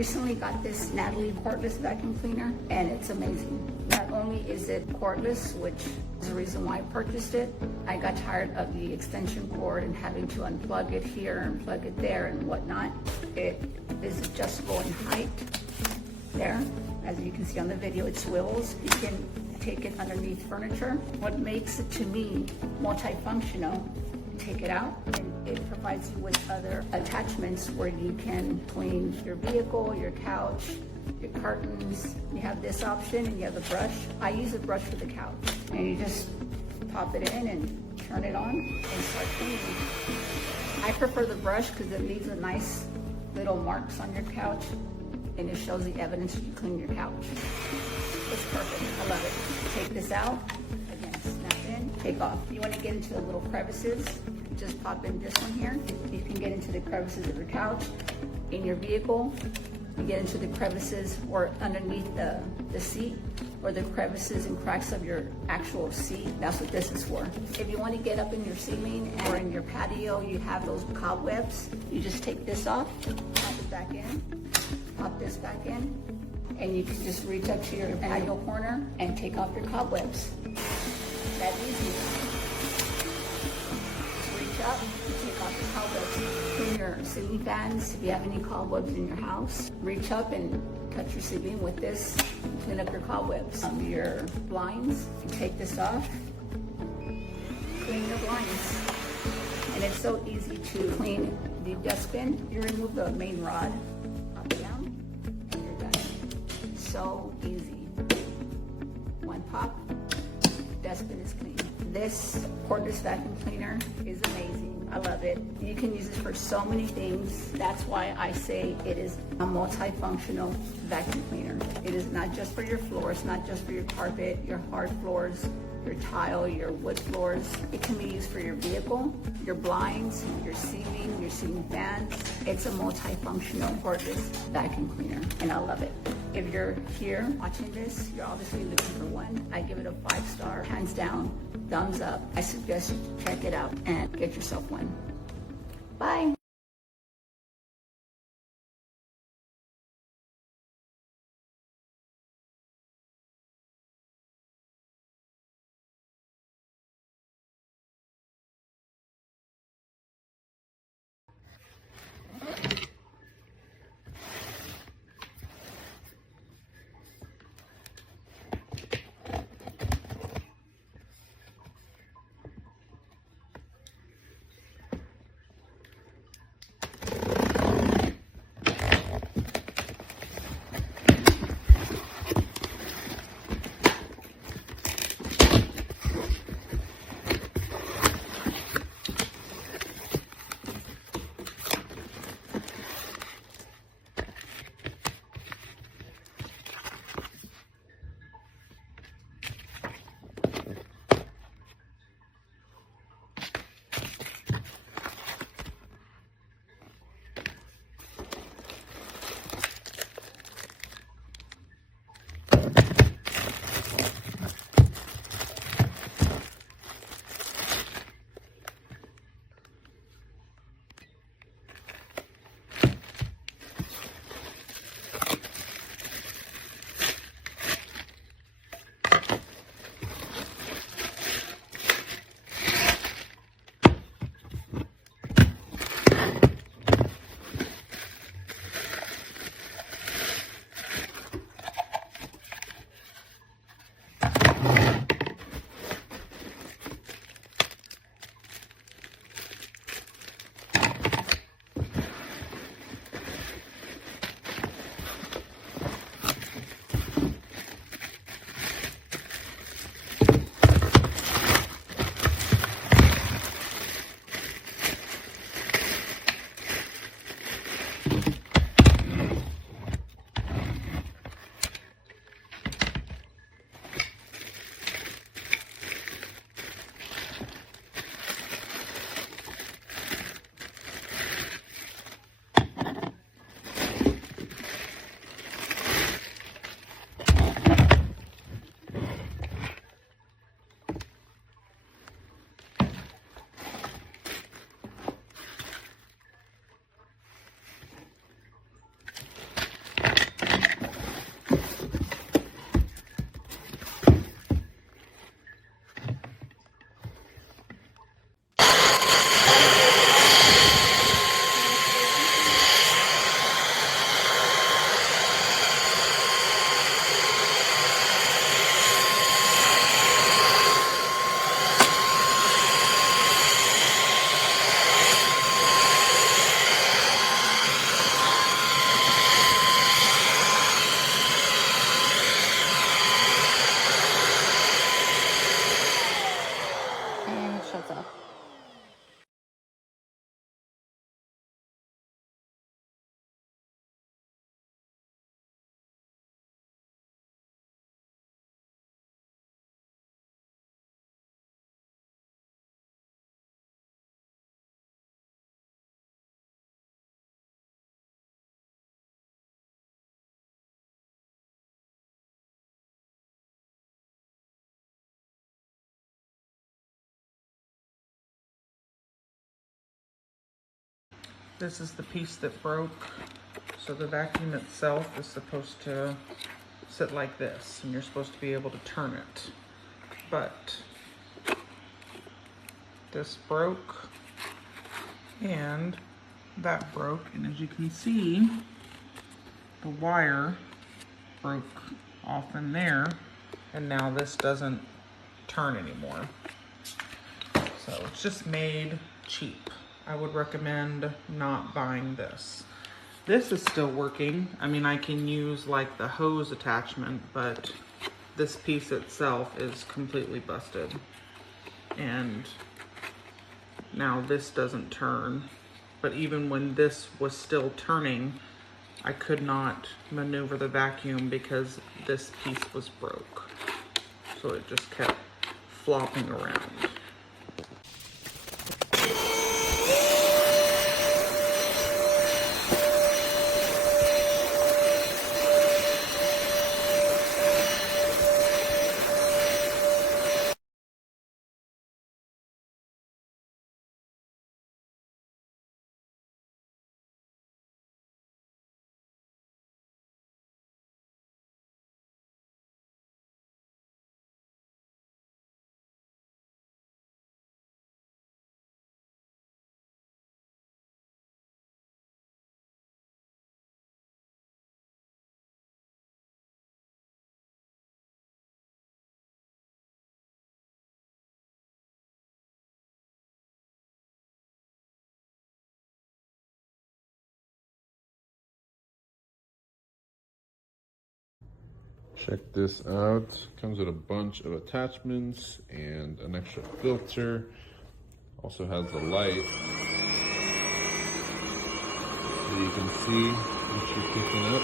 Recently got this NADALY cordless vacuum cleaner, and it's amazing. Not only is it cordless, which is the reason why I purchased it, I got tired of the extension cord and having to unplug it here and plug it there and whatnot. It is adjustable in height. There, as you can see on the video, it swivels. You can take it underneath furniture. What makes it, to me, multifunctional, take it out, and it provides you with other attachments where you can clean your vehicle, your couch, your curtains. You have this option and you have the brush. I use a brush for the couch, and you just pop it in and turn it on and start cleaning. I prefer the brush because it leaves a nice little marks on your couch, and it shows the evidence that you clean your couch. It's perfect. I love it. Take this out. Again, snap in, take off. You want to get into the little crevices, just pop in this one here. You can get into the crevices of your couch, in your vehicle. You get into the crevices or underneath the seat, or the crevices and cracks of your actual seat. That's what this is for. If you want to get up in your ceiling or in your patio, you have those cobwebs. You just take this off, pop it back in, pop this back in, and you can just reach up to your patio corner and take off your cobwebs. That easy. Just reach up and take off your cobwebs. Clean your ceiling fans. If you have any cobwebs in your house, reach up and touch your ceiling with this. Clean up your cobwebs. Your blinds, you take this off. Clean your blinds. And it's so easy to clean the dustbin. You remove the main rod, pop it down, and you're done. So easy. One pop, dustbin is clean. This cordless vacuum cleaner is amazing. I love it. You can use it for so many things. That's why I say it is a multifunctional vacuum cleaner. It is not just for your floors, not just for your carpet, your hard floors, your tile, your wood floors. It can be used for your vehicle, your blinds, your ceiling fans. It's a multifunctional cordless vacuum cleaner, and I love it. If you're here watching this, you're obviously looking for one. I give it a 5-star, hands down, thumbs up. I suggest you check it out and get yourself one. Bye. This is the piece that broke. So the vacuum itself is supposed to sit like this, and you're supposed to be able to turn it. But this broke, and that broke, and as you can see, the wire broke off in there, and now this doesn't turn anymore. So it's just made cheap. I would recommend not buying this. This is still working. I mean, I can use like the hose attachment, but this piece itself is completely busted. And now this doesn't turn. But even when this was still turning, I could not maneuver the vacuum because this piece was broke. So it just kept flopping around. Check this out. Comes with a bunch of attachments and an extra filter. Also has the light. So you can see what you're picking up.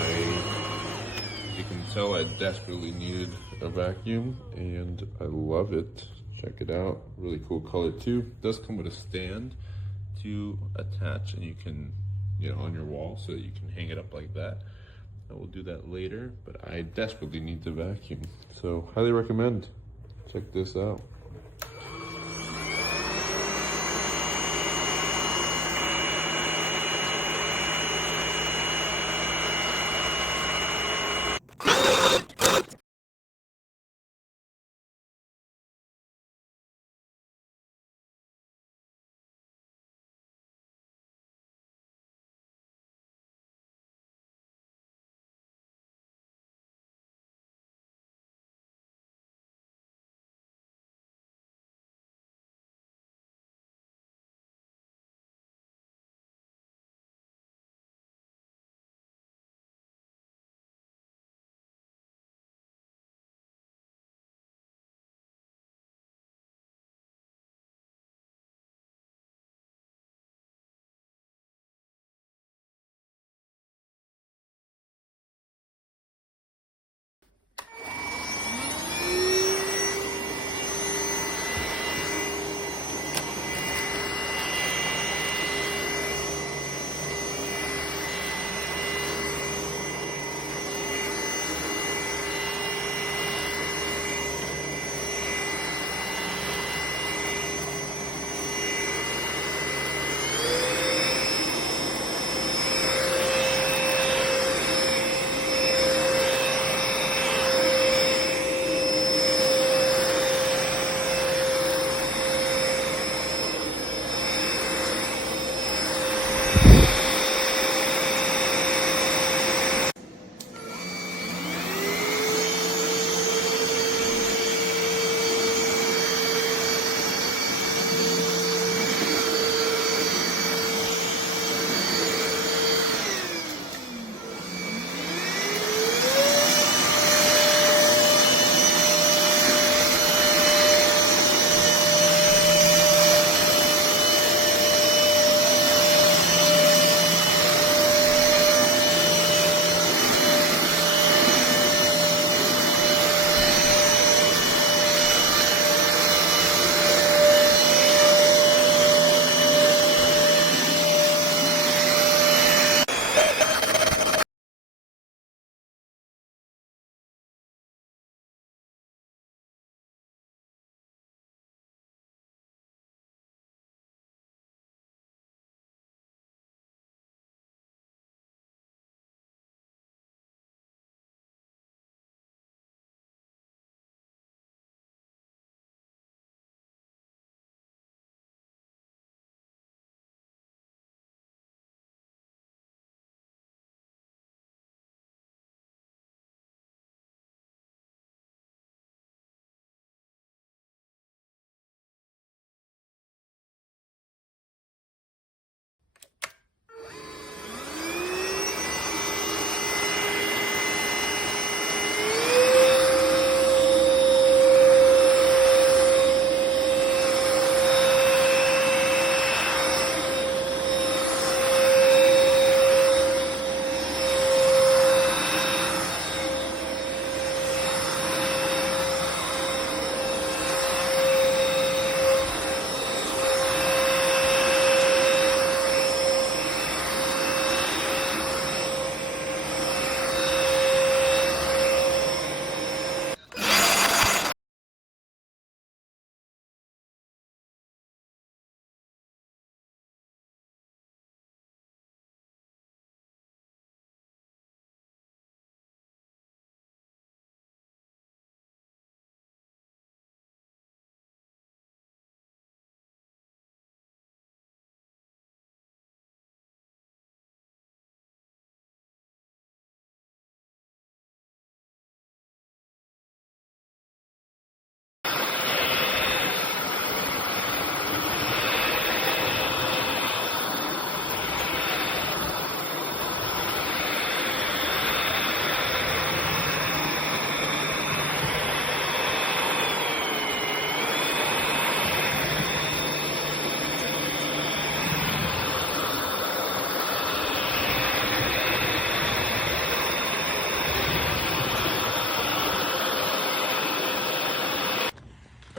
As you can tell, I desperately needed a vacuum and I love it. Check it out. Really cool color too. It does come with a stand to attach, and you can, on your wall, so that you can hang it up like that. I will do that later, but I desperately need the vacuum, so highly recommend. Check this out.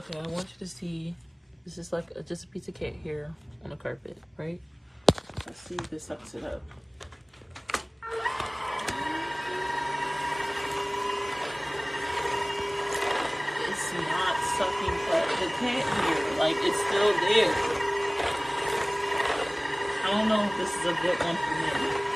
Okay, I want you to see. This is like just a piece of cat hair on the carpet, right? Let's see if this sucks it up. It's not sucking up the cat hair. Like, it's still there. I don't know if this is a good one for me.